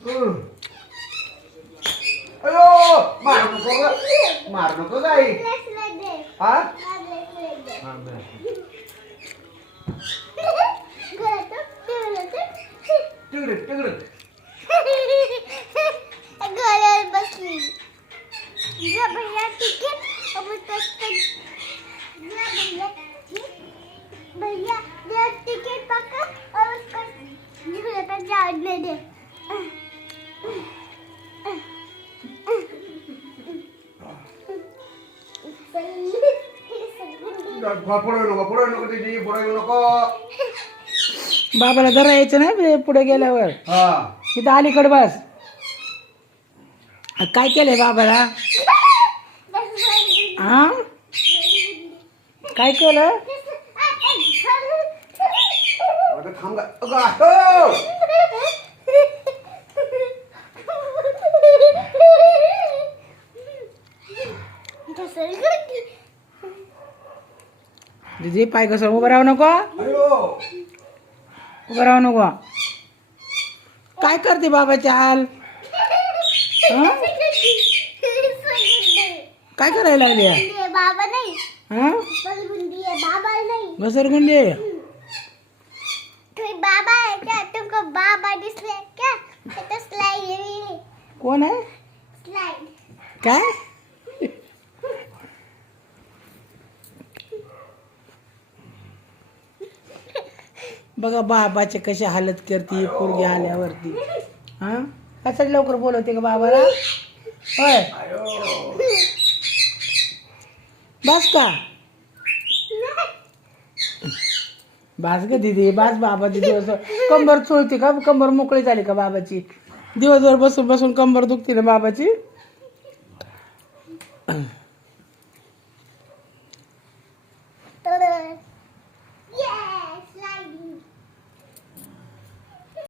अयो मारू नको गाई हा तिकडे तिकडे बसली भैया तिकीट भैया तिकीट पकड़ और उसको जाने दे पुढे नको तिथे पुढे नको बाबाला जरा यायचं नाही पुढे गेल्यावर हा इथं अलीकडे बस. काय केलंय बाबाला हा काय केलं आता थांब गा दीदी पाय कसं उभं राहू नको अयो उभं राहू नको. काय करते बाबाची हाल हं? काय करायला लागली बाबा नहीं हा बलगुंडी है बाबा नहीं घसरगुंडी कोई बाबा है क्या तुमको बाबा दिसले क्या ये तो स्लाइड है कोण आहे स्लाइड काय बघा बाबाचे कशी हालत करते पोरगी आल्यावरती हा कशाला लवकर बोलवते का बाबाला होय बस का बास ग दीदी बास बाबा दिवस कंबर चोळते का कंबर मोकळी झाली का बाबाची दिवसभर बसून बसून कंबर दुखते ना बाबाची